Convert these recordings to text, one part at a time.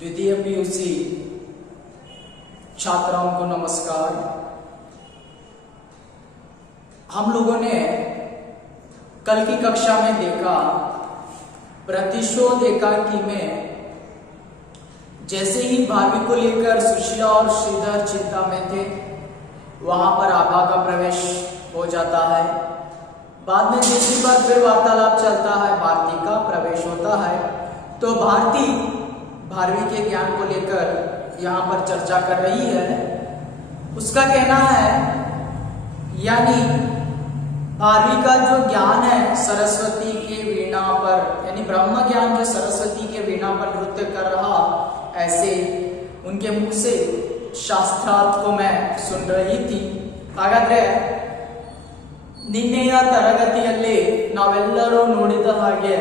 द्वितीय पीयूसी छात्राओं को नमस्कार। हम लोगों ने कल की कक्षा में देखा प्रतिशोध एकांकी में जैसे ही भाभी को लेकर सुशीला और श्रीधर चिंता में थे, वहां पर आभा का प्रवेश हो जाता है। बाद में दूसरी बार फिर वार्तालाप चलता है, भारती का प्रवेश होता है। तो भारती भारवी के ज्ञान को लेकर यहाँ पर चर्चा कर रही है। उसका कहना है यानी भारवी का जो ज्ञान है सरस्वती के वीणा पर, यानी ब्रह्म ज्ञान जो सरस्वती के वीणा पर नृत्य कर रहा, ऐसे उनके मुख से शास्त्रार्थ को मैं सुन रही थी। ಹಾಗಾದ್ರೆ ನಿನ್ನೆಯ ತರಗತಿಯಲ್ಲಿ ನಾವೆಲ್ಲರೂ ನೋಡಿದ ಹಾಗೆ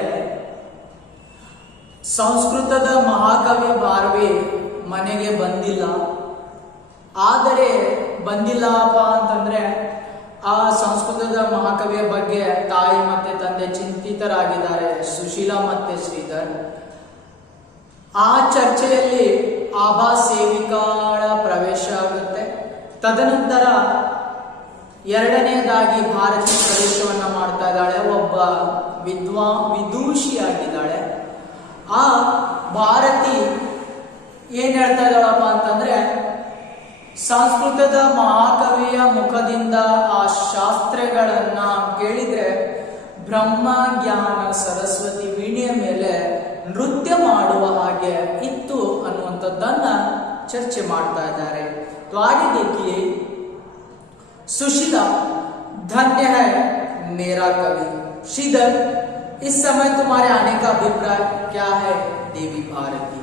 ಸಂಸ್ಕೃತದ ಮಹಾಕವಿ ಭಾರ್ವಿ ಮನೆಗೆ ಬಂದಿಲ್ಲ. ಆದರೆ ಬಂದಿಲ್ಲಪ್ಪ ಅಂತಂದ್ರೆ ಆ ಸಂಸ್ಕೃತದ ಮಹಾಕವಿಯ ಬಗ್ಗೆ ತಾಯಿ ಮತ್ತೆ ತಂದೆ ಚಿಂತಿತರಾಗಿದ್ದಾರೆ, ಸುಶೀಲಾ ಮತ್ತೆ ಶ್ರೀಧರ್. ಆ ಚರ್ಚೆಯಲ್ಲಿ ಆಭಾ ಸೇವಿಕಾಳ ಪ್ರವೇಶ ಆಗುತ್ತೆ. ತದನಂತರ ಎರಡನೇದಾಗಿ ಭಾರತಿ ಪ್ರವೇಶವನ್ನ ಮಾಡ್ತಾ ಇದ್ದಾಳೆ. ಒಬ್ಬ ವಿದೂಷಿಯಾಗಿದ್ದಾಳೆ. ಆ ಭಾರತಿ ಏನ್ ಹೇಳ್ತಾ ಇದ್ದಾಳಪ್ಪ ಅಂತಂದ್ರೆ, ಸಂಸ್ಕೃತದ ಮಹಾಕವಿಯ ಮುಖದಿಂದ ಆ ಶಾಸ್ತ್ರಗಳನ್ನ ಕೇಳಿದ್ರೆ ಬ್ರಹ್ಮ ಜ್ಞಾನ ಸರಸ್ವತಿ ವೀಣೆಯ ಮೇಲೆ ನೃತ್ಯ ಮಾಡುವ ಹಾಗೆ ಇತ್ತು ಅನ್ನುವಂಥದ್ದನ್ನ ಚರ್ಚೆ ಮಾಡ್ತಾ ಇದ್ದಾರೆ. तो आगे देखिए, सुशीला धन्य है मेरा कवि। श्रीधर, इस समय तुम्हारे आने का अभिप्राय क्या है? देवी भारती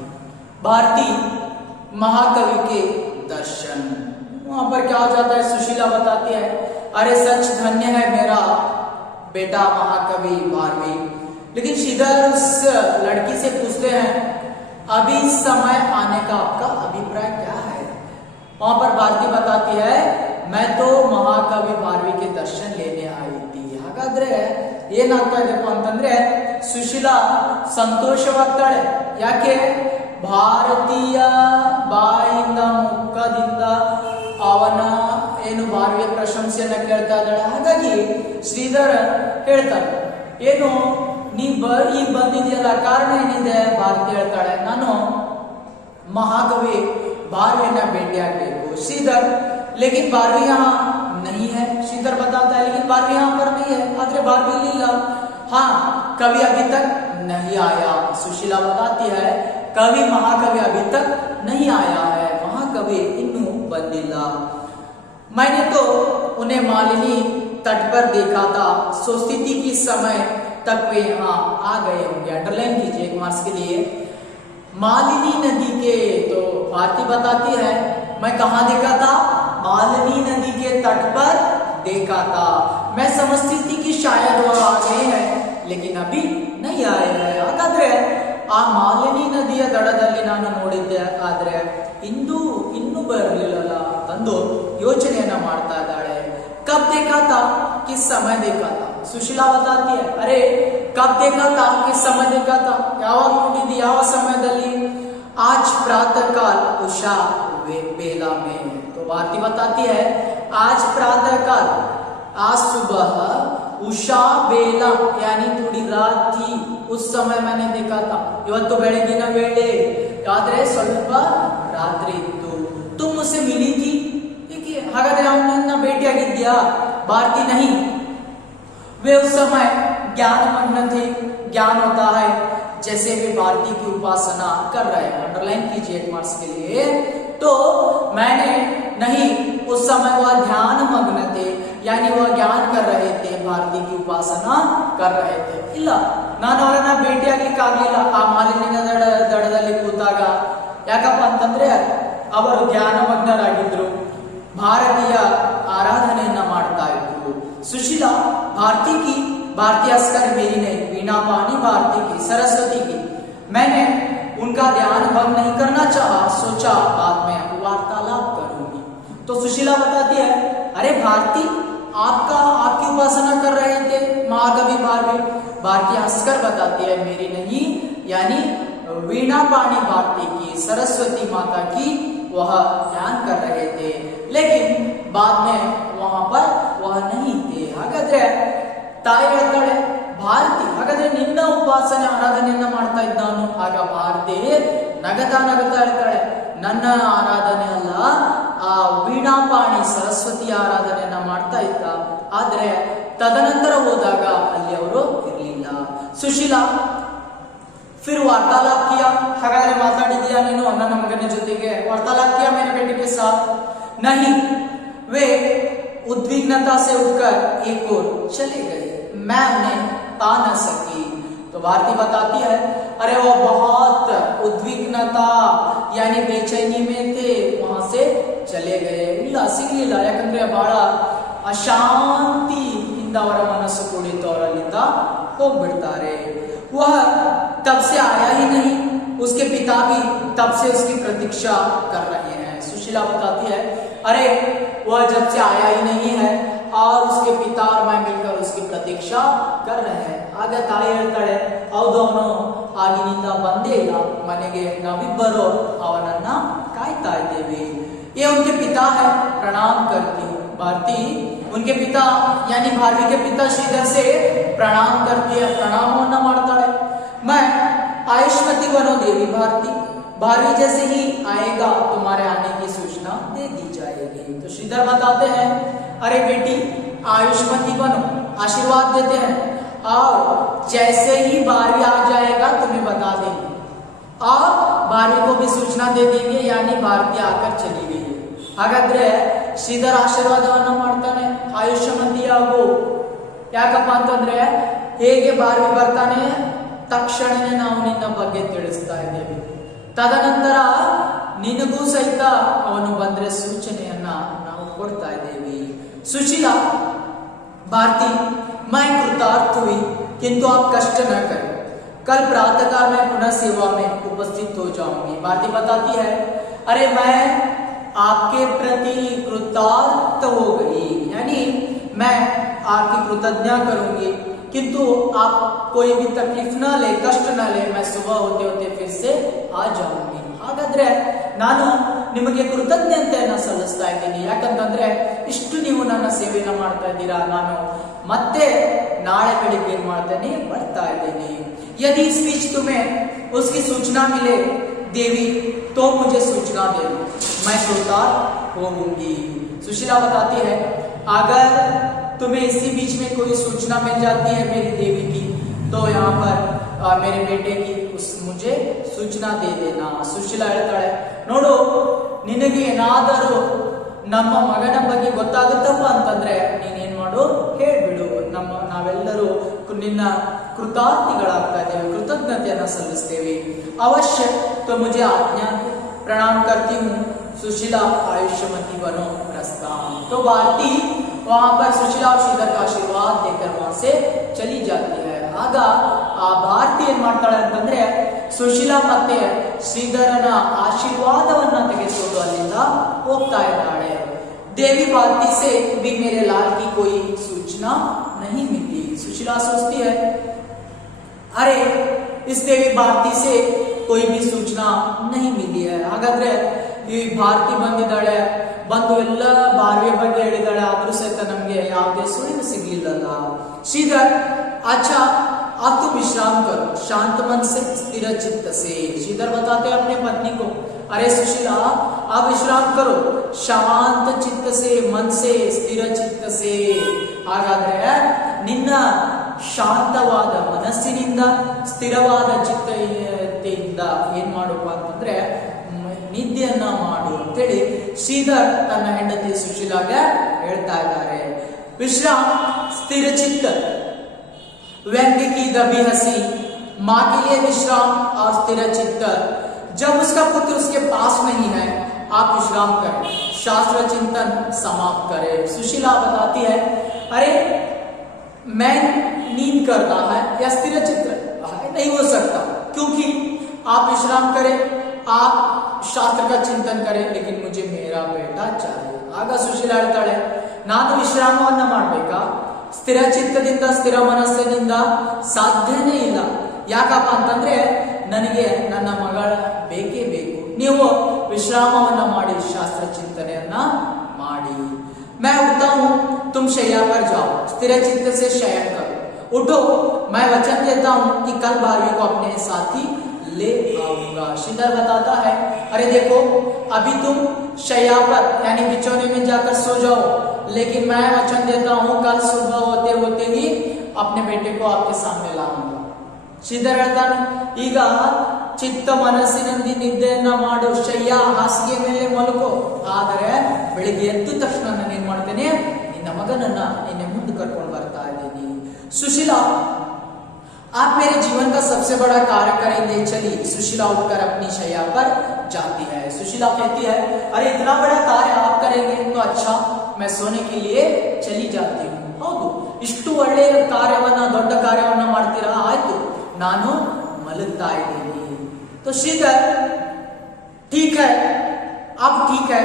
भारती महाकवि के दर्शन। वहां पर क्या हो जाता है, सुशीला बताती है अरे सच धन्य है मेरा बेटा महाकवि भारवी। लेकिन श्रीधर उस लड़की से पूछते हैं अभी इस समय आने का आपका अभिप्राय क्या है? वहां पर भारती बताती है मैं तो महाकवि भारवी के दर्शन लेने आई थी. ಹಾಗಾದ್ರೆ ಏನಾಗ್ತಾ ಇದೆಪ್ಪ ಅಂತಂದ್ರೆ, ಸುಶೀಲಾ ಸಂತೋಷವಾಗ್ತಾಳೆ. ಯಾಕೆ? ಭಾರತೀಯ ಬಾಯಿಂದ ಮುಖದಿಂದ ಅವನ ಏನು ಭಾರವಿಯ ಪ್ರಶಂಸೆಯನ್ನ ಕೇಳ್ತಾ ಇದ್ದಾಳೆ. ಹಾಗಾಗಿ ಶ್ರೀಧರ್ ಹೇಳ್ತಾನೆ ಏನು ಈಗ ಬಂದಿದೆಯಲ್ಲ, ಕಾರಣ ಏನಿದೆ? ಭಾರತಿ ಹೇಳ್ತಾಳೆ ನಾನು महाकवि भारवी ने भेंटियागಬೇಕು. श्रीधर लेकिन भारवी यहाँ नहीं है. श्रीधर बताता है लेकिन भारवी यहाँ पर नहीं है. आखिर भारवी लीला, हाँ कवि अभी तक नहीं आया. सुशीला बताती है कवि महाकवि अभी तक नहीं आया है, महाकवि इन्नू बंदिला. मैंने तो उन्हें मालिनी तट पर देखा था, सो स्थिति की समय तक वे यहाँ आ गए होंगे. अंडरलाइन कीजिए एक मार्क्स के लिए. मालिनी नदी के, तो भारती बताती है मैं कहाँ देखा था? मालिनी नदी के तट पर देखा था. मैं समझती थी कि शायद वह आ गए हैं लेकिन अभी नहीं आए हैं. ಹಾಗಾದ್ರೆ ಆ ಮಾಲಿನಿ ನದಿಯ ದಡದಲ್ಲಿ ನಾನು ನೋಡಿದ್ದೆ, ಆದ್ರೆ ಇನ್ನೂ ಬರಲಿಲ್ಲ ತಂದು ಯೋಚನೆಯನ್ನ ಮಾಡ್ತಾ ಇದ್ದಾಳೆ. कब देखा था? किस समय देखा था? सुशीला बताती है अरे कब देखा था, किस समय देखा था, ಯಾವಾಗ ನೋಡಿದ್ದಿ, ಯಾವ ಸಮಯದಲ್ಲಿ? आज प्रातः काल उषा बेला में. तो भारती बताती है आज प्रातः काल, आज सुबह उषा बेला यानी थोड़ी रात थी, उस समय मैंने देखा था. ಇವತ್ತು ಬೆಳಗಿನ ವೇಳೆ ಆದ್ರೆ ಸ್ವಲ್ಪ ರಾತ್ರಿ ಇತ್ತು. तुम मुझसे मिली थी? ಹಾಗಾದ್ರೆ ಅವನನ್ನ ಭೇಟಿಯಾಗಿದ್ಯಾ? भारती नहीं, वे उस समय ज्ञान मग्न थे. ज्ञान होता है जैसे वे भारती की उपासना कर रहे हैं. अंडरलाइन कीजिए एक मार्क्स के लिए. तो मैंने नहीं, उस समय वह ध्यान मग्न थे, यानी वह ज्ञान कर रहे थे, भारती की उपासना कर रहे थे. ಇಲ್ಲ, ನಾನು ಅವರನ್ನ ಭೇಟಿಯಾಗಲಿಕ್ಕಾಗಲಿಲ್ಲ ಆ ಮಾಲಿನ್ಯ ದಡದಲ್ಲಿ ಕೂತಾಗ. ಯಾಕಪ್ಪ ಅಂತಂದ್ರೆ ಅವರು ಧ್ಯಾನಮಗ್ನರಾಗಿದ್ರು, ಭಾರತೀಯ ಆರಾಧನೆಯನ್ನ ಮಾಡ್ತಾ ಇದ್ರು. सुशीला भारती की, भारती अस्कर मेरी नहीं, वीणा पानी भारती की, सरस्वती की. मैंने उनका ध्यान भंग नहीं करना चाहा, सोचा बाद में वार्तालाप करूंगी. तो सुशीला बताती है अरे भारती आपकी उपासना कर रहे थे महाकवि भारवी. भारती हंसकर बताती है मेरी नहीं, यानी वीणा पाणी भारती की सरस्वती माता की वह ध्यान कर रहे थे, लेकिन बाद में वहां पर वह नहीं थे। ಹಾಗಾದ್ರೆ ತಾಯಿ ಹೇಳ್ತಾಳೆ, ಭಾರತಿ ಹಾಗಾದ್ರೆ ನಿನ್ನ ಉಪಾಸನೆ ಆರಾಧನೆಯನ್ನ ಮಾಡ್ತಾ ಇದ್ದ ಅವನು. ಆಗ ಭಾರತಿ ನಗತಾ ನಗತಾ ಹೇಳ್ತಾಳೆ, ನನ್ನ ಆರಾಧನೆ ಅಲ್ಲ, ಆ ವೀಣಾಪಾಣಿ ಸರಸ್ವತಿ ಆರಾಧನೆಯನ್ನ ಮಾಡ್ತಾ ಇದ್ದ. ಆದ್ರೆ ತದನಂತರ ಹೋದಾಗ ಅಲ್ಲಿ ಅವರು ಇರಲಿಲ್ಲ. ಸುಶೀಲಾ फिर वार्तालाप किया, हागाದ್ರೆ ಮಾತಾಡಿದ್ಯಾ ನೀನು ನನ್ನ ಮಗನ ಜೊತೆಗೆ? वार्तालाप किया मेरे बेटे के साथ? नहीं, वे उद्विग्नता से उठकर एक ओर चले गए, मैं उन्हें पा न सकी। तो भारती बताती है, अरे वो बहुत उद्विग्नता यानी बेचैनी में थे, वहां से चले गए. ಇಲ್ಲ ಸಿಗ್ಲಿಲ್ಲ, ಯಾಕಂದ್ರೆ ಬಹಳ ಅಶಾಂತಿಯಿಂದ ಅವರ ಮನಸ್ಸು ಕೂಡಿತ್ತು, ಅವರಲ್ಲಿಂದ ಹೋಗ್ಬಿಡ್ತಾರೆ. वह तब से आया ही नहीं, उसके पिता भी तब से उसकी प्रतीक्षा कर रहे हैं. सुशीला बताती है, अरे वह जब से आया ही नहीं है और उसके पिता और मैं मिलकर उसकी प्रतीक्षा कर रहे हैं. ಆಗ ತಾಯಿ ಹೇಳ್ತಾಳೆ, ಹೌದು ಅವನು ಆಗಿನಿಂದ ಬಂದೇ ಇಲ್ಲ ಮನೆಗೆ, ನಾವಿಬ್ಬರು ಅವನನ್ನ ಕಾಯ್ತಾ ಇದ್ದೇವೆ. ये उनके पिता है, प्रणाम करती हूँ. भारती उनके पिता यानी भारवी के पिता श्रीधर से प्रणाम करती है, प्रणामವನ್ನ ಮಾಡ್ತಾಳೆ. मैं आयुष्मती बनो देवी भारती, भारवी जैसे ही आएगा तुम्हारे आने की सूचना दे दी जाएगी. तो श्रीधर बताते हैं, अरे बेटी आयुष्मती बनो, आशीर्वाद देते हैं, और जैसे ही भारवी आ जाएगा तुम्हें बता देंगे और भारवी को भी सूचना दे देंगे, यानी भारती आकर चली गई. ಹಾಗಾದ್ರೆ ಶ್ರೀಧರ್ ಆಶೀರ್ವಾದವನ್ನ ಮಾಡ್ತಾನೆ, ಆಯುಷ್ಮತಿಯಾಗು. ಯಾಕಪ್ಪ ಅಂತಂದ್ರೆ ಹೇಗೆ ಭಾರ್ವಿ ಬರ್ತಾನೆ ತಕ್ಷಣನೇ ನಾವು ನಿನ್ನ ಬಗ್ಗೆ ತಿಳಿಸ್ತಾ ಇದ್ದೇವೆ, ತದನಂತರ ನಿನಗೂ ಸಹಿತ ಅವನು ಬಂದ್ರೆ ಸೂಚನೆಯನ್ನ ನಾವು ಕೊಡ್ತಾ ಇದ್ದೇವೆ. सुशीला भारती मैं कृतार्थ हुई, किंतु आप कष्ट न करें, कल प्रातःकाल मैं पुनः सेवा में उपस्थित हो जाऊंगी. भारती बताती है, अरे मैं आपके प्रति कृतार्थ हो गई, यानी मैं आपकी कृतज्ञता करूंगी, किंतु आप कोई भी तकलीफ न ले, कष्ट न ले, मैं सुबह होते होते फिर से आ जाऊंगी. ಹಾಗಾದ್ರೆ ನಾನು ನಿಮಗೆ ಕೃತಜ್ಞತೆಯನ್ನು ಸಲ್ಲಿಸ್ತಾ ಇದ್ದೀನಿ, ಯಾಕಂತಂದ್ರೆ ಇಷ್ಟು ನೀವು ನನ್ನ ಸೇವೆಯನ್ನು ಮಾಡ್ತಾ ಇದ್ದೀರಾ, ನಾನು ಮತ್ತೆ ನಾಳೆ ಬೆಳಿಗ್ಗೆ ಏನ್ ಮಾಡ್ತೇನೆ ಬರ್ತಾ ಇದ್ದೀನಿ. यदि इस बीच तुम्हें उसकी सूचना मिले देवी तो मुझे सूचना दे दो, मैं कृतार्थ होऊंगी. सुशीला बताती है, अगर तुम्हें इसी बीच में कोई सूचना मिल जाती है मेरी देवी की, तो यहाँ पर मेरे बेटे की मुझे सूचना दे देना. ಸುಶೀಲಾ ಹೇಳ್ತಾಳೆ, ನೋಡು ನಿನಗೆ ಏನಾದರೂ ನಮ್ಮ ಮಗನ ಬಗ್ಗೆ ಗೊತ್ತಾಗುತ್ತಪ್ಪ ಅಂತಂದ್ರೆ ನೀನೇನ್ ಮಾಡು ಹೇಳ್ಬಿಡು, ನಾವೆಲ್ಲರೂ ನಿನ್ನ ಕೃತಾರ್ಥಿಗಳಾಗ್ತಾ ಇದ್ದೇವೆ, ಕೃತಜ್ಞತೆಯನ್ನ ಸಲ್ಲಿಸ್ತೇವೆ. ಅವಶ್ಯ तो मुझे आज्ञा प्रणाम करती हूँ. सुशीला आयुष्मती बनो प्रस्थान. तो भारती वहां पर सुशीला और श्रीधर का आशीर्वाद देकर वहां से चली जाती है. ಆಗ ಆ ಭಾರತಿ ಏನ್ ಮಾಡ್ತಾಳೆ ಅಂತಂದ್ರೆ ಸುಶೀಲಾ ಮತ್ತೆ ಶ್ರೀಧರನ ಆಶೀರ್ವಾದವನ್ನ ತೆಗೆದುಕೊಂಡು ಅಲ್ಲಿಂದ ಹೋಗ್ತಾ ಇದ್ದಾಳೆ. देवी भारती से भी मेरे लाल की कोई सूचना नहीं मिली. सुशीला सोचती है, अरे इस देवी भारती से कोई भी सूचना नहीं मिली है. ಹಾಗಾದ್ರೆ ಈ ಭಾರತಿ ಬಂದಿದ್ದಾಳೆ, ಬಂದು ಎಲ್ಲ ಭಾರ್ವಿಯ ಬಗ್ಗೆ ಹೇಳಿದಾಳೆ, ಆದ್ರೂ ಸಹಿತ ನಮ್ಗೆ ಯಾವುದೇ ಸುಳಿವು ಸಿಗ್ಲಿಲ್ಲಲ್ಲ. ಶ್ರೀಧರ್ अच्छा अब तुम विश्राम करो, शांत मन से स्थिर चित्त से. श्रीधर बताते हैं अपने पत्नी को, अरे सुशीला आप विश्राम करो, शांत चित्त से, मन से, स्थिर चित्त से. ಹಾಗಾದ್ರೆ ನಿನ್ನ ಶಾಂತವಾದ ಮನಸ್ಸಿನಿಂದ ಸ್ಥಿರವಾದ ಚಿತ್ತತೆಯಿಂದ ಏನ್ ಮಾಡಪ್ಪ ಅಂತಂದ್ರೆ ನಿದ್ದೆಯನ್ನ ಮಾಡು ಅಂತೇಳಿ ಶ್ರೀಧರ್ ತನ್ನ ಹೆಂಡತಿ ಸುಶೀಲಾಗೆ ಹೇಳ್ತಾ ಇದ್ದಾರೆ. ವಿಶ್ರಾಮ್ ಸ್ಥಿರ ಚಿತ್ತ, व्यंग्य की दबी हंसी, माँ के लिए विश्राम और स्थिर चित्त. जब उसका पुत्र उसके पास नहीं है आप विश्राम करें, शास्त्र चिंतन समाप्त करें. सुशीला बताती है, अरे मैं नींद करना है या स्थिर चित्त नहीं हो सकता, क्योंकि आप विश्राम करें, आप शास्त्र का चिंतन करें, लेकिन मुझे मेरा बेटा चाहिए. ಆಗ ಸುಶೀಲಾ ಹೇಳ್ತಾಳೆ, ನಾನು ವಿಶ್ರಾಮವನ್ನ ಮಾಡ್ಬೇಕಾ? ಸ್ಥಿರ ಚಿತ್ತದಿಂದ, ಸ್ಥಿರ ಮನಸ್ಸಿನಿಂದ ಸಾಧ್ಯನೇ ಇಲ್ಲ. ಯಾಕಪ್ಪ ಅಂತಂದ್ರೆ ನನಗೆ ನನ್ನ ಮಗಳ ಬೇಕೇ ಬೇಕು, ನೀವು ವಿಶ್ರಾಮವನ್ನ ಮಾಡಿ ಶಾಸ್ತ್ರ ಚಿಂತನೆಯನ್ನ ಮಾಡಿ. मैं उठता हूँ, तुम शैया पर जाओ, स्थिर चित्त से शयन करो. उठो, मैं वचन देता हूँ कि कल भारवी को अपने साथ ही ले आऊंगा. श्रीधर बताता है, अरे देखो अभी तुम शैया पर यानी बिछौने में जाकर सो जाओ, लेकिन मैं वचन देता हूँ कल सुबह होते होते ही अपने बेटे को आपके सामने लाऊंगा. ಶ್ರೀಧರ್ ಹೇಳ್ತಾನೆ, ಈಗ ಚಿತ್ತ ಮನಸ್ಸಿನಲ್ಲಿ ನಿದ್ದೆಯನ್ನ ಮಾಡು, ಶಯ್ಯ ಹಾಸಿಗೆ ಮೇಲೆ ಮಲಗೋ, ಆದರೆ ಬೆಳಿಗ್ಗೆ ಎದ್ದ ತಕ್ಷಣ ನಾನು ಏನ್ ಮಾಡ್ತೇನೆ, ನಿನ್ನ ಮಗನನ್ನ ನಿನ್ನೆ ಮುಂದೆ ಕರ್ಕೊಂಡು ಬರ್ತಾ ಇದ್ದೀನಿ. सुशीला, आप मेरे जीवन का सबसे बड़ा कार्य करेंगे, चलिए. सुशीला उठकर अपनी शैया पर जाती है. सुशीला कहती है, अरे इतना बड़ा कार्य आप करेंगे तो अच्छा, मैं सोने के लिए चली जाती हूँ. ಹೌದು, ಇಷ್ಟು ಒಳ್ಳೆಯ ಕಾರ್ಯವನ್ನ, ದೊಡ್ಡ ಕಾರ್ಯವನ್ನ ಮಾಡ್ತೀರಾ, ಆಯ್ತು, ನಾನು ಮಲಗ್ತಾ ಇದ್ದೀನಿ. तो श्रीधर, ठीक है, अब ठीक है,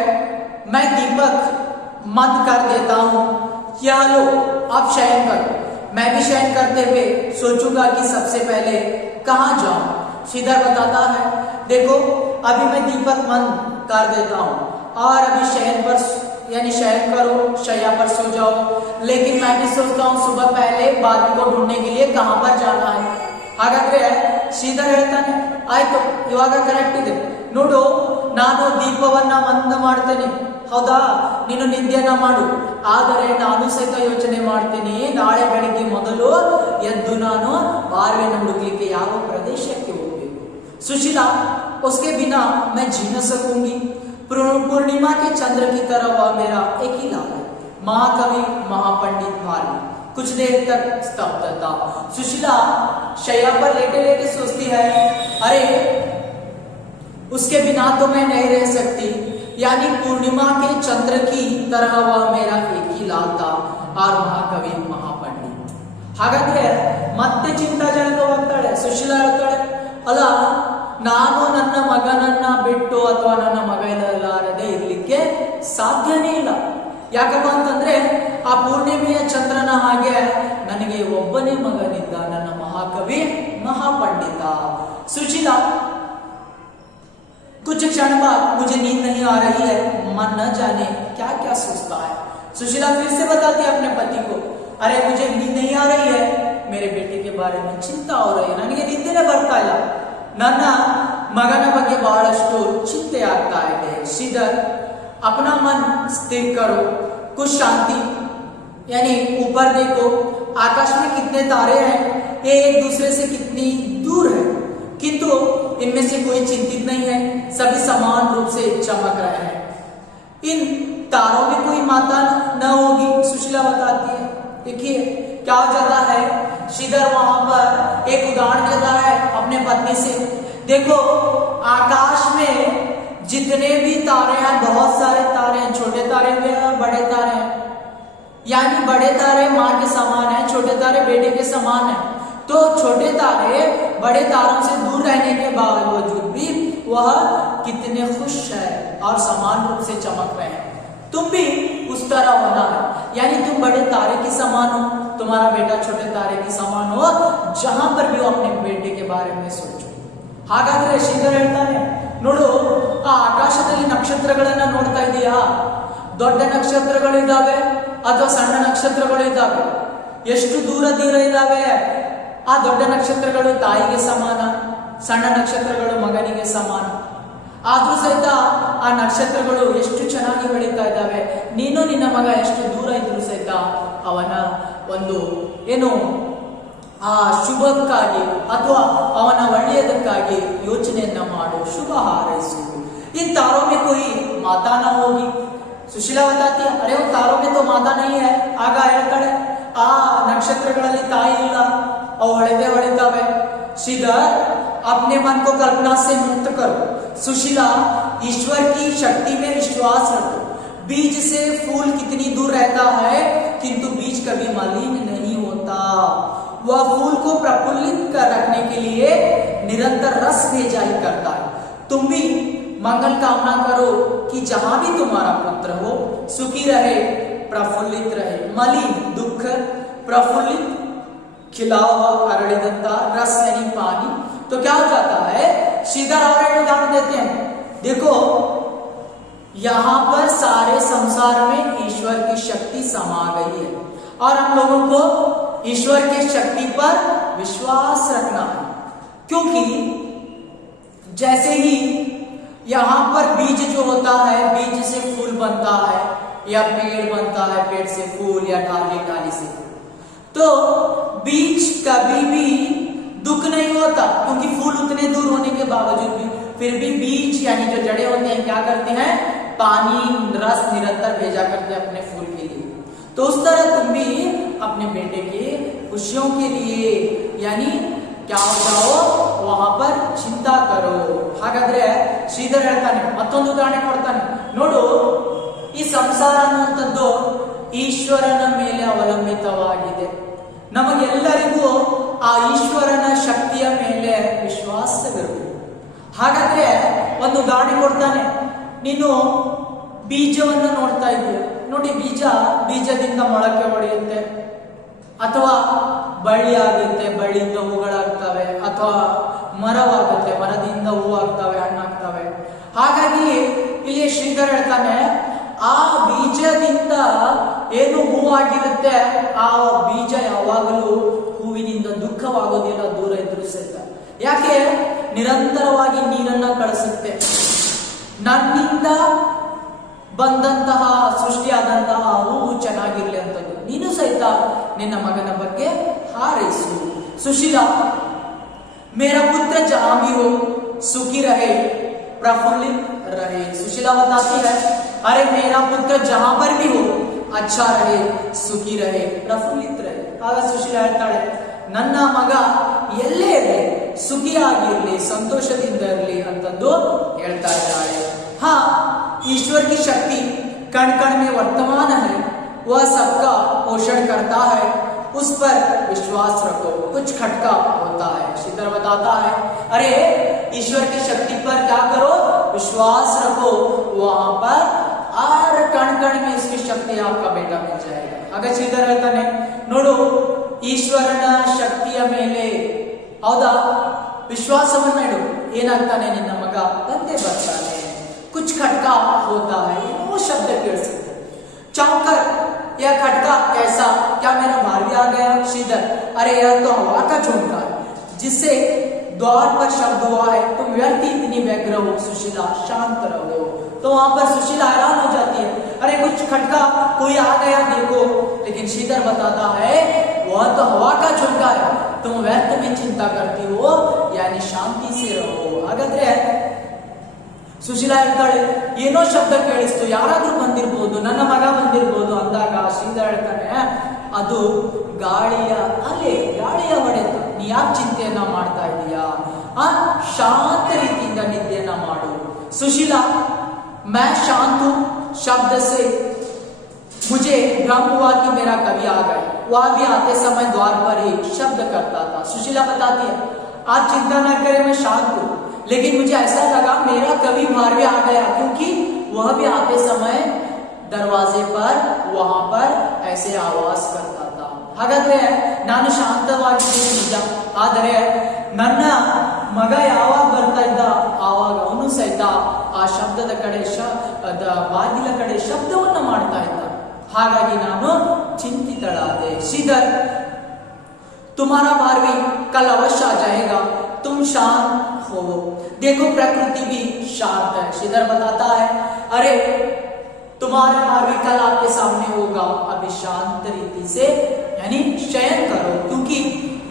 मैं दीपक मत कर देता हूँ, क्या लो आप शयन करो. मैं भी शयन करते हुए सोचूंगा कि सबसे पहले कहाँ जाऊं. श्रीधर बताता है, देखो अभी मैं दीपक बंद कर देता हूँ और अभी शयन पर यानी शयन करो, शैया पर सो जाओ, लेकिन मैं भी सोचता हूँ सुबह पहले भारवी को ढूंढने के लिए कहाँ पर जाना है. ಹಾಗಾದ್ರೆ ಶ್ರೀಧರ್ ಹೇಳ್ತಾನೆ, ಆಯ್ತು, ಇವಾಗ ಕರೆಕ್ಟ್ ಇದೆ ನೋಡು, ನಾನು ದೀಪವನ್ನ ಮಂದ ಮಾಡ್ತೇನೆ, ಹೌದಾ, ನೀನು ನಿದ್ದೆಯನ್ನ ಮಾಡು, ಆದರೆ ನಾನು ಸಹಿತ ಯೋಚನೆ ಮಾಡ್ತೀನಿ, ನಾಳೆ ಬೆಳಿಗ್ಗೆ ಮೊದಲು ಎದ್ದು ನಾನು ಭಾರ್ವೆಯನ್ನು ಹುಡುಕ್ಲಿಕ್ಕೆ ಯಾವ ಪ್ರದೇಶಕ್ಕೆ ಹೋಗ್ಬೇಕು. सुशीला, उसके बिना मैं जी न सकूंगी. पूर्णिमा के चंद्र की तरह वह मेरा एक ही लाल है. महाकवि महापंडित भारवी. कुछ देर तक स्तब्ध था. सुशीला शैया पर लेटे लेटे सोचती है, अरे उसके बिना तो मैं नहीं रह सकती, यानी पूर्णिमा के चंद्र की तरह वह मेरा एक ही लाल था और महाकवि महापंडित. ಹಾಗಾದ್ರೆ ಮತ್ತೆ ಚಿಂತಾಜನಕ ಹೋಗ್ತಾಳೆ. ಸುಶೀಲಾ ಹೇಳ್ತಾಳೆ, ಅಲ್ಲ, ನಾನು ನನ್ನ ಮಗನನ್ನ ಬಿಟ್ಟು ಅಥವಾ ನನ್ನ ಮಗ ಇಲ್ಲದೆ ಇರ್ಲಿಕ್ಕೆ ಸಾಧ್ಯನೇ ಇಲ್ಲ. ಯಾಕಪ್ಪ ಅಂತಂದ್ರೆ ಆ ಪೂರ್ಣಿಮೆಯ ಚಂದ್ರನ ಹಾಗೆ ನನಗೆ ಒಬ್ಬನೇ ಮಗನಿದ್ದ, ನನ್ನ महाकवि महापंडित. सुशीला, कुछ क्षण बाद मुझे नींद नहीं आ रही है, मन न जाने क्या क्या सोचता है. सुशीला फिर से बताती है अपने पति को, अरे मुझे नींद नहीं आ रही है, मेरे बेटे के बारे में चिंता हो रही है, ನನಗೆ ನಿದ್ದೆನೇ ಬರ್ತಾ ಇಲ್ಲ, ನನ್ನ ಮಗನ ಬಗ್ಗೆ ಬಹಳಷ್ಟು ಚಿಂತೆ ಆಗ್ತಾ ಇದೆ. ಶ್ರೀಧರ್, अपना मन स्थिर करो, कुछ शांति, यानी ऊपर देखो, आकाश में कितने तारे हैं, ये एक दूसरे से कितनी दूर है, किंतु इनमें से कोई चिंतित नहीं है, सभी समान रूप से चमक रहे हैं. इन तारों में कोई माता न होगी. सुशीला बताती है. देखिए क्या हो जाता है, श्रीधर वहां पर एक उदाहरण देता है अपने पत्नी से. देखो आकाश में जितने भी तारे हैं, बहुत सारे तारे हैं, छोटे तारे भी हैं और बड़े तारे हैं, यानी बड़े तारे माँ के समान है, छोटे तारे बेटे के समान है. तो छोटे तारे बड़े तारों से दूर रहने के बावजूद भी वह कितने खुश है और समान रूप से चमक रहे हैं. तुम भी उस तरह होना है, यानी तुम बड़े तारे की समान हो, तुम्हारा बेटा छोटे तारे की समान हो, जहां पर भी हो अपने बेटे के बारे में सोचो. ಹಾಗಾದ್ರೆ ಶ್ರೀಧರ್ ಹೇಳ್ತಾನೆ, ನೋಡು, ಆ ಆಕಾಶದಲ್ಲಿ ನಕ್ಷತ್ರಗಳನ್ನ ನೋಡ್ತಾ ಇದೀಯಾ, ದೊಡ್ಡ ನಕ್ಷತ್ರಗಳು ಇದ್ದಾವೆ ಅಥವಾ ಸಣ್ಣ ನಕ್ಷತ್ರಗಳು ಇದ್ದಾವೆ, ಎಷ್ಟು ದೂರ ಇದ್ದಾವೆ. ಆ ದೊಡ್ಡ ನಕ್ಷತ್ರಗಳು ತಾಯಿಗೆ ಸಮಾನ, ಸಣ್ಣ ನಕ್ಷತ್ರಗಳು ಮಗನಿಗೆ ಸಮಾನ. ಆದ್ರೂ ಸಹಿತ ಆ ನಕ್ಷತ್ರಗಳು ಎಷ್ಟು ಚೆನ್ನಾಗಿ ಬೆಳೀತಾ ಇದ್ದಾವೆ. ನೀನು ನಿನ್ನ ಮಗ ಎಷ್ಟು ದೂರ ಇದ್ರು ಸಹಿತ ಅವನ ಒಂದು ಏನು ಆ ಶುಭಕ್ಕಾಗಿ ಅಥವಾ ಅವನ ಒಳ್ಳೆಯದಕ್ಕಾಗಿ ಯೋಚನೆಯನ್ನ ಮಾಡು, ಶುಭ ಹಾರೈಸು. इन तारों में कोई माता ना होगी. सुशीला बताती है, अरे वो तारों में तो माता नहीं है. ಆಗ ಹೇಳ್ತಾಳೆ, ಆ ನಕ್ಷತ್ರಗಳಲ್ಲಿ ತಾಯಿ ಇಲ್ಲ, ಅವು ಹೊಳೆದೇ ಹೊಳಿತಾವೆ. श्रीधर, अपने मन को कल्पना से मुक्त करो. सुशीला, ईश्वर की शक्ति में विश्वास रखो. बीज से फूल कितनी दूर रहता है, किंतु बीज कभी मलिन नहीं होता. वह फूल को प्रफुल्लित कर रखने के लिए निरंतर रस भेजा ही करता है. तुम भी मंगल कामना करो कि जहां भी तुम्हारा पुत्र हो सुखी रहे, प्रफुल्लित रहे. मलिन दुख, प्रफुल्लित खिला हुआ अरड़िदत्ता रस यानी पानी. तो क्या हो जाता है, श्रीधर और एक उदाहरण देते हैं। देखो यहां पर सारे संसार में ईश्वर की शक्ति समा गई है और हम लोगों को ईश्वर की शक्ति पर विश्वास रखना है, क्योंकि जैसे ही यहां पर बीज जो होता है, बीज से फूल बनता है या पेड़ बनता है, पेड़ से फूल या डाली डाली से फूल, तो बीज कभी भी दुख नहीं होता, क्योंकि फूल उतने दूर होने के बावजूद भी फिर भी बीज यानी जो जड़ें होते हैं क्या करते हैं, पानी रस निरंतर भेजा करते हैं अपने फूल के लिए। तो उस तरह तुम भी अपने बेटे के खुशियों के लिए यानी क्या हो जाओ वहां पर चिंता करो। ಹಾಗಾದ್ರೆ ಶ್ರೀಧರ್ ಹೇಳ್ತಾನೆ, ಮತ್ತೊಂದು ಉದಾಹರಣೆ ಕೊಡ್ತಾನೆ, ನೋಡು ಈ ಸಂಸಾರ ಅನ್ನುವಂಥದ್ದು ಈಶ್ವರನ ಮೇಲೆ ಅವಲಂಬಿತವಾಗಿದೆ. ನಮಗೆಲ್ಲರಿಗೂ ಆ ಈಶ್ವರನ ಶಕ್ತಿಯ ಮೇಲೆ ವಿಶ್ವಾಸವಿರಬೇಕು. ಹಾಗಾದ್ರೆ ಒಂದು ಉದಾಹರಣೆ ಕೊಡ್ತಾನೆ, ನೀನು ಬೀಜವನ್ನು ನೋಡ್ತಾ ಇದೀಯ, ನೋಡಿ ಬೀಜದಿಂದ ಮೊಳಕೆ ಹೊಡೆಯುತ್ತೆ ಅಥವಾ ಬಳ್ಳಿ ಆಗುತ್ತೆ, ಬಳ್ಳಿಯಿಂದ ಹೂಗಳಾಗ್ತವೆ, ಅಥವಾ ಮರವಾಗುತ್ತೆ, ಮರದಿಂದ ಹೂವಾಗ್ತವೆ, ಹಣ್ಣಾಗ್ತವೆ. ಹಾಗಾಗಿ ಇಲ್ಲಿ ಶ್ರೀಧರ್ ಹೇಳ್ತಾನೆ, ಆ ಬೀಜದಿಂದ ಏನು ಹೂವಾಗಿರುತ್ತೆ ಆ ಬೀಜ ಯಾವಾಗಲೂ ಹೂವಿನಿಂದ ದುಃಖವಾಗೋದಿಲ್ಲ, ದೂರ ಇದ್ರೂ ಸಹಿತ. ಯಾಕೆ? ನಿರಂತರವಾಗಿ ನೀರನ್ನ ಕಳಿಸುತ್ತೆ. ನನ್ನಿಂದ ಬಂದಂತಹ ಸೃಷ್ಟಿಯಾದಂತಹ ಹೂವು ಚೆನ್ನಾಗಿರ್ಲಿ ಅಂತದ್ದು. ನೀನು ಸಹಿತ ನಿನ್ನ ಮಗನ ಬಗ್ಗೆ ಹಾರೈಸು. ಸುಶೀಲಾ, मेरा पुत्र जहां भी हो सुखी रहे, प्रफुल्लित रहे. सुशीला बताती है, अरे मेरा पुत्र जहां पर भी हो अच्छा रहे, सुखी रहे, प्रफुल्लित रहे. ಆಗ ಸುಶೀಲಾ ಹೇಳ್ತಾಳೆ, ನನ್ನ ಮಗ ಎಲ್ಲೇ ಇರಲಿ ಸುಖಿಯಾಗಿರ್ಲಿ, ಸಂತೋಷದಿಂದ ಇರಲಿ ಅಂತಂದು ಹೇಳ್ತಾ ಇದ್ದಾಳೆ. ಹಾ, ईश्वर की शक्ति कण कण में वर्तमान है, वह सबका पोषण करता है, उस पर विश्वास रखो. कुछ खटका होता है. श्रीधर बताता है, अरे ईश्वर की शक्ति पर क्या करो, विश्वास रखो, वहां पर हर कण कण में इसकी शक्ति आपका बेटा मिल जाएगा. अगर श्रीधर ಹೇಳ್ತಾನೆ, ನೋಡು ಈಶ್ವರನ ಶಕ್ತಿಯ ಮೇಲೆ ಹೌದಾ ವಿಶ್ವಾಸವನ್ನ ಇಡು, ಏನಾಗ್ತಾನೆ ನಿನ್ನ ಮಗ ತಂದೆ ಬರ್ತಾನೆ. कुछ खटका होता है, वो शब्द केड़ सकते. चौंकर, यह खटका कैसा, क्या मेरा भार भी आ गया? श्रीधर, अरे यह तो हवा का झोंका है जिससे द्वार पर शब्द हुआ है, तुम व्यर्थ इतनी व्यग्र हो. सुशीला, शांत रहो. तो वहां पर सुशीला हैरान हो जाती है, अरे कुछ खटका, कोई आ गया देखो. लेकिन श्रीधर बताता है, वह तो हवा का झोंका है, तुम व्यर्थ में चिंता करती हो, यानी शांति से रहो. हागाದ್ರೆ ಸುಶೀಲಾ ಹೇಳ್ತಾಳೆ, ಏನೋ ಶಬ್ದ ಕೇಳಿಸ್ತು, ಯಾರಾದ್ರೂ ಬಂದಿರ್ಬೋದು, ನನ್ನ ಮಗ ಬಂದಿರ್ಬೋದು ಅಂದಾಗ ಶ್ರೀಧರ್ ಹೇಳ್ತಾನೆ, ಅದು ಗಾಳಿಯ ಅಲೆ, ಗಾಳಿಯ ಹೊಡೆತ. ನೀ ಯಾಕೆ ಚಿಂತೆಯನ್ನ ಮಾಡ್ತಾ ಇದೀಯಾ? ಶಾಂತ ರೀತಿಯಿಂದ ನಿದ್ದೆಯನ್ನ ಮಾಡು. ಸುಶೀಲಾ, मैं शांत हूं शब्द से मुझे भ्रम हुआ कि मेरा कवि आ गया. वह भी आते समय द्वार पर ही शब्द करता था. सुशीला बताती है, आप चिंता न करें, मैं शांत हूं, लेकिन मुझे ऐसा लगा मेरा कवि बाहर भी आ गया, क्योंकि वह भी आते समय दरवाजे पर वहां पर ऐसे आवाज करता था. ಹಾಗಾದ್ರೆ ನಾನು ಶಾಂತವಾಗಿದ್ದೀನಿ ನಿಜ, ಆದರೆ ನನ್ನ ಮಗ ಯಾವಾಗ ಬರ್ತಾ ಇದ್ದ ಆವಾಗ ಅವನು ಸಹಿತ ಆ ಶಬ್ದದ ಕಡೆ ಬಾಗಿಲ ಕಡೆ ಶಬ್ದವನ್ನ ಮಾಡ್ತಾ ಇದ್ದ. ಹಾಗಾಗಿ ನಾನು ಚಿಂತಿತಳಾದೆ. ಶ್ರೀಧರ್, तुम्हारा भार भी कल अवश्य आ जाएगा, तुम शांत हो. देखो प्रकृति भी शांत है. श्रीधर बताता है, अरे तुम्हारा भार भी कल आपके सामने होगा, अभी शांत रीति से यानी शयन करो, क्योंकि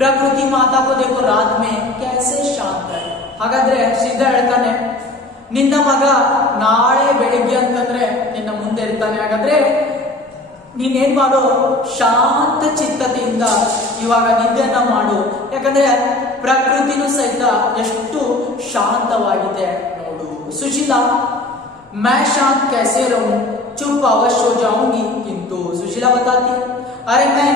प्रकृति माता को देखो रात में कैसे शांत है. ಹಾಗಾದ್ರೆ ಶ್ರೀಧರ್ ಹೇಳ್ತಾನೆ, ನಿನ್ನ ಮಗ ನಾಳೆ ಬೆಳಿಗ್ಗೆ ಅಂತಂದ್ರೆ ನಿನ್ನ ಮುಂದೆ ಇರ್ತಾನೆ. ಹಾಗಾದ್ರೆ ನೀನೇನ್ ಮಾಡು, ಶಾಂತ ಚಿತ್ತತೆಯಿಂದ ಇವಾಗ ನಿದ್ದೆಯನ್ನ ಮಾಡು. ಯಾಕಂದ್ರೆ ಪ್ರಕೃತಿನೂ ಸಹಿತ ಎಷ್ಟು ಶಾಂತವಾಗಿದೆ ನೋಡು. ಸುಶೀಲಾ, मैं शांत कैसे रहूं, चुप अवश्य हो जाऊंगी, किंतु सुशीला बताती है, अरे मैं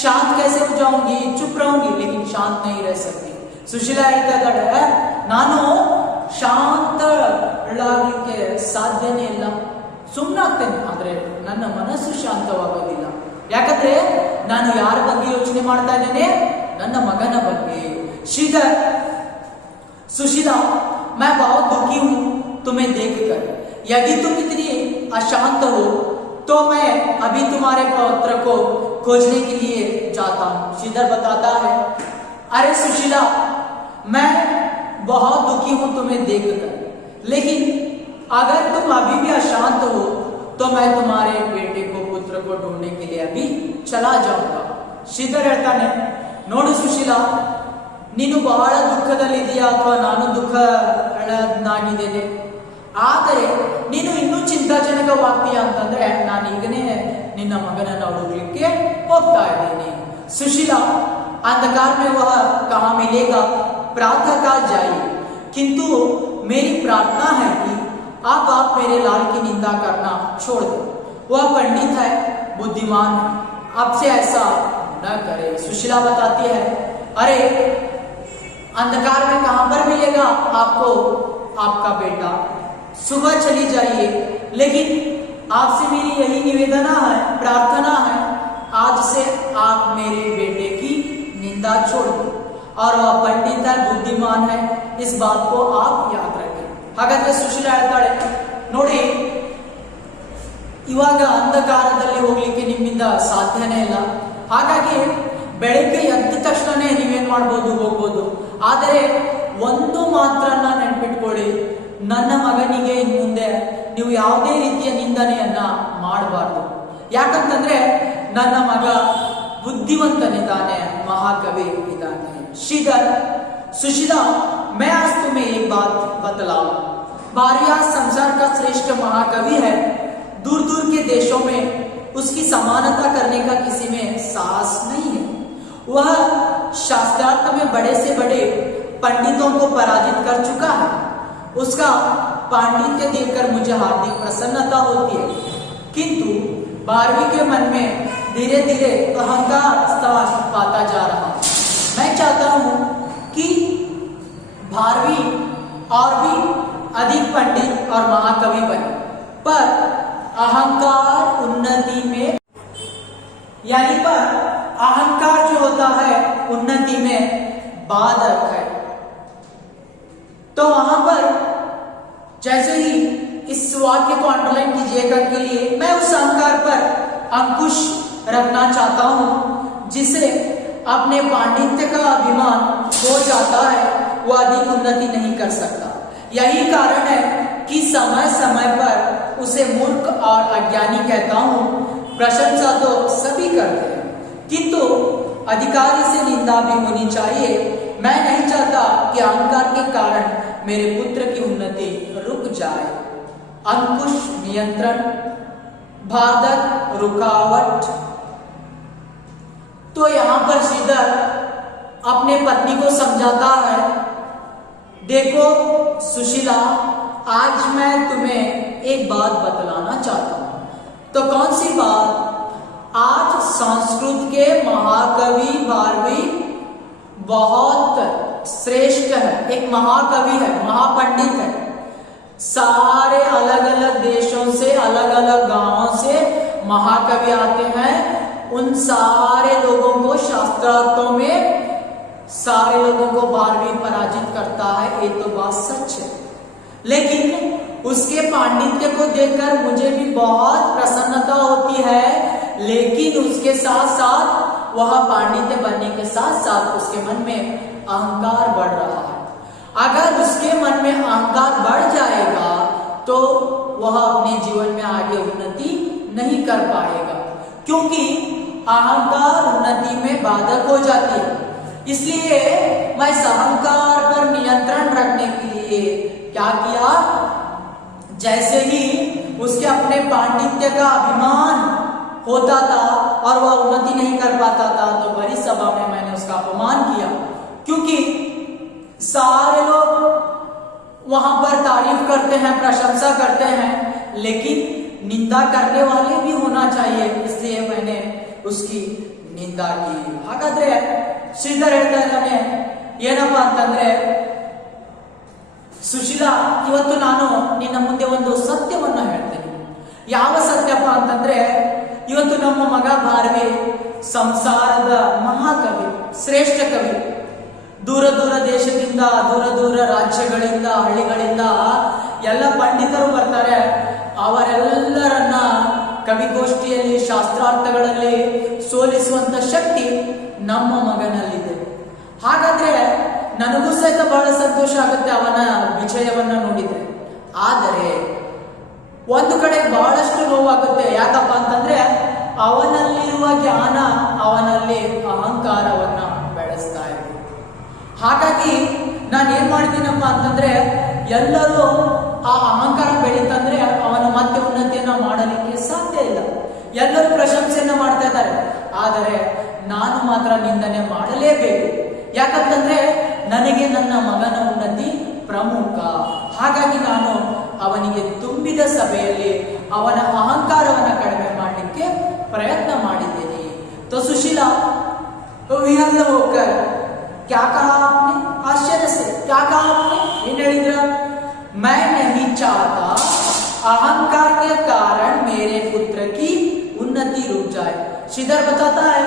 शांत कैसे हो जाऊंगी, चुप रहूंगी, लेकिन शांत नहीं रह सकती. सुशीला ಹೇಳ್ತಾ ಇದ್ದಾಳೆ, ನಾನು ಶಾಂತಳಾಗಲಿಕ್ಕೆ ಸಾಧ್ಯನೇ ಇಲ್ಲ, ಸುಮ್ಮನಾಗ್ತೇನೆ, ಆದ್ರೆ ನನ್ನ ಮನಸ್ಸು ಶಾಂತವಾಗೋದಿಲ್ಲ. ಯಾಕಂದ್ರೆ ನಾನು ಯಾರ ಬಗ್ಗೆ ಯೋಚನೆ ಮಾಡ್ತಾ ಇದ್ದೇನೆ, ನನ್ನ ಮಗನ ಬಗ್ಗೆ. ಶ್ರೀಧರ್, सुशीला, मैं बहुत दुखी हूं तुम्हें देखकर। यदि तुम इतनी अशांत हो तो मैं अभी तुम्हारे पौत्र को खोजने के लिए जाता हूं। श्रीधर बताता है, अरे सुशीला, मैं बहुत दुखी हूं तुम्हें देखकर, लेकिन अगर तुम अभी भी अशांत हो तो मैं तुम्हारे बेटे को, पुत्र को ढूंढने के लिए अभी चला जाऊंगा। ಶ್ರೀಧರ್ ಹೇಳ್ತಾನೆ, ನೋಡು ಸುಶೀಲಾ, ನೀನು ಬಹಳ ದುಃಖದಲ್ಲಿದೆಯಾ ಅಥವಾ ನಾನು ದುಃಖನಾಗಿದ್ದೇನೆ, ಆದರೆ ನೀನು ಇನ್ನೂ ಚಿಂತಾಜನಕವಾಗ್ತೀಯಾ ಅಂತಂದ್ರೆ ನಾನು ಈಗನೇ ನಿನ್ನ ಮಗನನ್ನು ಹುಡುಕ್ಲಿಕ್ಕೆ ಹೋಗ್ತಾ ಇದ್ದೇನೆ। सुशीला, अंधकार में वह कहाँ मिलेगा, प्रातः काल जाइए, किंतु मेरी प्रार्थना है कि आप मेरे लाल की निंदा करना छोड़ दो। वह पंडित है, बुद्धिमान है, आपसे ऐसा न करे। सुशीला बताती है, अरे अंधकार में कहां पर मिलेगा आपको आपका बेटा, सुबह चली जाइए, लेकिन आपसे मेरी यही निवेदना है, प्रार्थना है, आज से आप मेरे बेटे की निंदा छोड़ दो। और वह पंडित है, बुद्धिमान है, इस बात को आप याद रखें। ಹಾಗಾದ್ರೆ ಸುಶೀಲಾ ಹೇಳ್ತಾಳೆ, ನೋಡಿ, ಇವಾಗ ಅಂಧಕಾರದಲ್ಲಿ ಹೋಗ್ಲಿಕ್ಕೆ ನಿಮ್ಮಿಂದ ಸಾಧ್ಯನೇ ಇಲ್ಲ, ಹಾಗಾಗಿ ಬೆಳಗ್ಗೆ ಎದ್ದ ತಕ್ಷಣನೇ ನೀವೇನ್ ಮಾಡ್ಬೋದು, ಹೋಗ್ಬೋದು, ಆದರೆ ಒಂದು ಮಾತ್ರ ನೆನ್ಪಿಟ್ಕೊಳ್ಳಿ, ನನ್ನ ಮಗನಿಗೆ ಇನ್ ಮುಂದೆ ನೀವು ಯಾವುದೇ ರೀತಿಯ ನಿಂದನೆಯನ್ನ ಮಾಡಬಾರ್ದು। ಯಾಕಂತಂದ್ರೆ ನನ್ನ ಮಗ बुद्धिवंतनिದ್ದಾನೆ, महाकवि इदाने। श्रीधर, सुशीला, मैं आज तुम्हें एक बात बतलाऊं, बारियास संसार का श्रेष्ठ महाकवि है, दूर दूर के देशों में उसकी समानता करने का किसी में साहस नहीं है। वह शास्त्रार्थ में बड़े से बड़े पंडितों को पराजित कर चुका है। उसका पांडित्य देखकर मुझे हार्दिक प्रसन्नता होती है, किंतु भारवी के मन में धीरे धीरे अहंकार स्थान पाता जा रहा है। मैं चाहता हूं कि भारवी और भी अधिक पंडित और महाकवि बने, पर अहंकार उन्नति में, यानी पर अहंकार जो होता है उन्नति में बाधक है। तो वहां पर जैसे ही इस वाक्य को अंडरलाइन कीजिएगा के लिए, मैं उस अहंकार पर अंकुश रखना चाहता हूं जिसे अपने पांडित्य का अभिमान हो जाता है, वह अधिक उन्नति नहीं कर सकता। यही कारण है कि समय समय पर उसे मूर्ख और अज्ञानी कहता हूं। प्रशंसा तो सभी करते हैं, किंतु अधिकारी से निंदा भी होनी चाहिए। मैं नहीं चाहता कि अहंकार के कारण मेरे पुत्र की उन्नति रुक जाए। अंकुश, नियंत्रण, बाधक, रुकावट। तो यहां पर श्रीधर अपने पत्नी को समझाता है, देखो सुशीला, आज मैं तुम्हें एक बात बतलाना चाहता हूं। तो कौन सी बात? आज संस्कृत के महाकवि भारवी बहुत श्रेष्ठ है, एक महाकवि है, महापंडित है, सारे अलग अलग देशों से, अलग अलग गांवों से महाकवि आते हैं। उन सारे लोगों को शास्त्रार्थों में सारे लोगों को भारवी पराजित करता है, ये तो बात सच है। लेकिन उसके पांडित्य को देखकर मुझे भी बहुत प्रसन्नता होती है, लेकिन उसके साथ साथ वह पांडित्य बनने के साथ साथ उसके मन में अहंकार बढ़ रहा है। अगर उसके मन में अहंकार बढ़ जाएगा तो वह अपने जीवन में आगे उन्नति नहीं कर पाएगा, क्योंकि अहंकार उन्नति में बाधक हो जाती है। इसलिए मैं इस अहंकार पर नियंत्रण रखने के लिए क्या किया, जैसे ही उसके अपने पांडित्य का अभिमान होता था और वह उन्नति नहीं कर पाता था, तो बड़ी सभा में मैंने उसका अपमान किया, क्योंकि सारे लोग वहां पर तारीफ करते हैं, प्रशंसा करते हैं, लेकिन निंदा करने वाले भी होना चाहिए, इसलिए मैंने उसकी निंदा की। ಹಾಗಾದ್ರೆ ಶ್ರೀಧರ್ ಹೇಳ್ತಾ ಇದ್ದಾನೆ, ಏನಪ್ಪ ಅಂತಂದ್ರೆ, ಸುಶೀಲಾ, ಇವತ್ತು ನಾನು ನಿನ್ನ ಮುಂದೆ ಒಂದು ಸತ್ಯವನ್ನ ಹೇಳ್ತೇನೆ। ಯಾವ ಸತ್ಯಪ್ಪ ಅಂತಂದ್ರೆ, ಇವತ್ತು ನಮ್ಮ ಮಗ ಭಾರ್ವಿ ಸಂಸಾರದ ಮಹಾಕವಿ, ಶ್ರೇಷ್ಠ ಕವಿ, ದೂರ ದೂರ ದೇಶದಿಂದ, ದೂರ ದೂರ ರಾಜ್ಯಗಳಿಂದ, ಹಳ್ಳಿಗಳಿಂದ ಎಲ್ಲ ಪಂಡಿತರು ಬರ್ತಾರೆ. ಅವರೆಲ್ಲರನ್ನ ಕವಿಗೋಷ್ಠಿಯಲ್ಲಿ, ಶಾಸ್ತ್ರಾರ್ಥಗಳಲ್ಲಿ ಸೋಲಿಸುವಂತ ಶಕ್ತಿ ನಮ್ಮ ಮಗನಲ್ಲಿದೆ. ಹಾಗಾದ್ರೆ ನನಗೂ ಸಹಿತ ಬಹಳ ಸಂತೋಷ ಆಗುತ್ತೆ ಅವನ ವಿಜಯವನ್ನ ನೋಡಿದ್ರೆ. ಆದರೆ ಒಂದು ಕಡೆ ಬಹಳಷ್ಟು ನೋವಾಗುತ್ತೆ. ಯಾಕಪ್ಪ ಅಂತಂದ್ರೆ ಅವನಲ್ಲಿರುವ ಜ್ಞಾನ ಅವನಲ್ಲಿ ಅಹಂಕಾರವನ್ನ ಬೆಳೆಸ್ತಾ ಇದೆ. ಹಾಗಾಗಿ ನಾನು ಏನ್ ಮಾಡ್ತೀನಪ್ಪ ಅಂತಂದ್ರೆ, ಎಲ್ಲರೂ ಆ ಅಹಂಕಾರ ಬೆಳೀತಂದ್ರೆ ಅವನು ಮತ್ತೆ ಉನ್ನತಿಯನ್ನ ಮಾಡಲಿಕ್ಕೆ ಸಾಧ್ಯ ಇಲ್ಲ. ಎಲ್ಲರೂ ಪ್ರಶಂಸೆಯನ್ನ ಮಾಡ್ತಾ ಇದ್ದಾರೆ, ಆದರೆ ನಾನು ಮಾತ್ರ ನಿಂದನೆ ಮಾಡಲೇಬೇಕು. ಯಾಕಂತಂದ್ರೆ ನನಗೆ ನನ್ನ ಮಗನ ಉನ್ನತಿ ಪ್ರಮುಖ. ಹಾಗಾಗಿ ನಾನು ಅವನಿಗೆ ತುಂಬಿದ ಸಭೆಯಲ್ಲಿ ಅವನ ಅಹಂಕಾರವನ್ನ ಕಡಿಮೆ ಮಾಡಲಿಕ್ಕೆ ಪ್ರಯತ್ನ ಮಾಡಿದ್ದೇನೆ. तो सुशीला, तो विहल होकर क्या कहा आपने? आश्चर्य से क्या कहा आपने? ये ಹೇಳಿದ್ರ मैं नहीं चाहता अहंकार के कारण मेरे पुत्र की उन्नति रुक जाए. श्रीधर बताता है,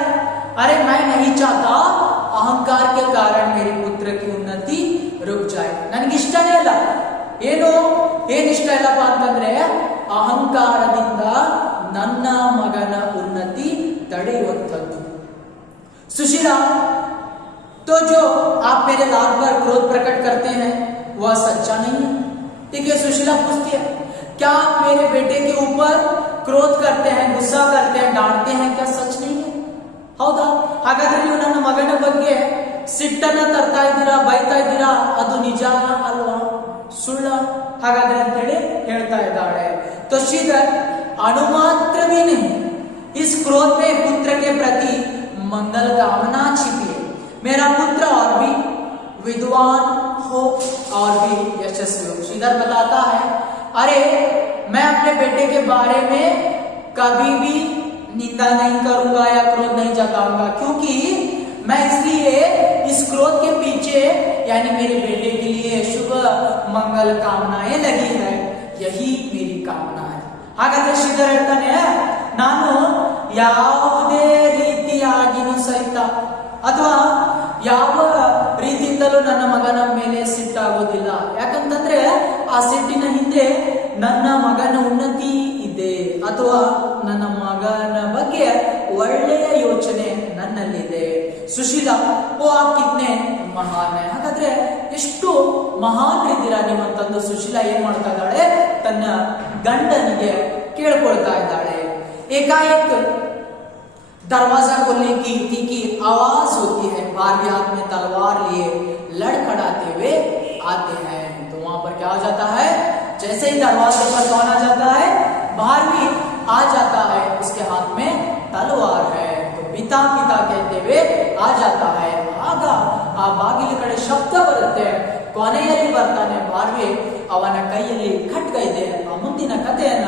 अरे मैं नहीं चाहता अहंकार के कारण मेरे पुत्र की उन्नति रुक जाए. ನನಗೆ ಇಷ್ಟನೇ ಇಲ್ಲ. ಏನು ಇಷ್ಟ ಇಲ್ಲಪ್ಪ ಅಂತಂದ್ರೆ ಅಹಂಕಾರದಿಂದ ನನ್ನ ಮಗನ ಉನ್ನತಿ ತಡೆಯುವಂಥದ್ದು. सुशीला, तो जो आप मेरे लाल पर क्रोध प्रकट करते हैं वह सच्चा नहीं है. ठीक है, सुशीला पूछती है, क्या आप मेरे बेटे के ऊपर क्रोध करते हैं, गुस्सा करते हैं, डांटते हैं? क्या सच नहीं है? ಹೌದಾ? ಹಾಗಾದ್ರೆ ನೀವು ನನ್ನ ಮಗನ ಬಗ್ಗೆ ಸಿಟ್ಟನ್ನ ತರ್ತಾ ಇದ್ದೀರಾ, ಬೈತಾ ಇದ್ದೀರಾ, ಅದು ನಿಜ ಅಲ್ವಾ, ಸುಳ್ಳ? ಹಾಗಾದ್ರೆ ಅಂತೇಳಿ ಹೇಳ್ತಾ ಇದ್ದಾಳೆ. तो श्रीधर, अणुमात्र भी नहीं इस क्रोध में पुत्र के प्रति मंगल कामना छिपी है. मेरा पुत्र और भी विद्वान हो और भी यशस्वी हो. श्रीधर बताता है, अरे मैं अपने बेटे के बारे में कभी भी निंदा नहीं करूंगा या क्रोध नहीं जताऊंगा, क्योंकि मैं इसलिए इस क्रोध के पीछे यानी मेरे बेटे के लिए शुभ मंगल कामनाएं लगी है. यही मेरी कामना है. ಹಾಗಾದ್ರೆ ಶ್ರೀಧರ್ ಹೇಳ್ತಾನೆ, ನಾನು ಯಾವುದೇ ರೀತಿಯಾಗಿನೂ ಸಹಿತ ಅಥವಾ ಯಾವ ರೀತಿಯಿಂದಲೂ ನನ್ನ ಮಗನ ಮೇಲೆ ಸಿಟ್ಟಾಗೋದಿಲ್ಲ. ಯಾಕಂತಂದ್ರೆ ಆ ಸಿಟ್ಟಿನ ಹಿಂದೆ ನನ್ನ ಮಗನ ಉನ್ನತಿ ಇದೆ ಅಥವಾ ನನ್ನ ಮಗನ ಬಗ್ಗೆ ಒಳ್ಳೆಯ ಯೋಚನೆ ನನ್ನಲ್ಲಿದೆ. ಸುಶೀಲಾ, ಓ ಆ ಕಿತ್ನೆ ಮಹಾನ್. ಹಾಗಾದ್ರೆ ಎಷ್ಟು ಮಹಾನ್ ಇದ್ದೀರಾ ನೀವು ಅಂತಂದು ಸುಶೀಲಾ ಏನ್ ಮಾಡ್ತಾ ಇದ್ದಾಳೆ, ತನ್ನ ಗಂಡನಿಗೆ ಕೇಳ್ಕೊಳ್ತಾ ಇದ್ದಾಳೆ. ಏಕಾಏಕ दरवाजा खोलने की तीखी आवाज होती है. बारहवीं हाथ में तलवार लिए लड़खड़ाते हुए आते हैं. तो वहां पर क्या हो जाता है, जैसे ही दरवाजे पर कौन आ जाता है, बारहवीं आ जाता है, उसके हाथ में तलवार है. तो पिता पिता कहते हुए आ जाता है. ಆಗ ಆ ಬಾಗಿಲ ಕಡೆ ಶಬ್ದ ಬರುತ್ತೆ. ಕೊನೆಯಲ್ಲಿ ಬರ್ತಾನೆ ಬಾರ್ವಿ, ಅವನ ಕೈಯಲ್ಲಿ ಖಡ್ಗ ಇದೆ. ಆ ಮುಂದಿನ ಕಥೆಯನ್ನು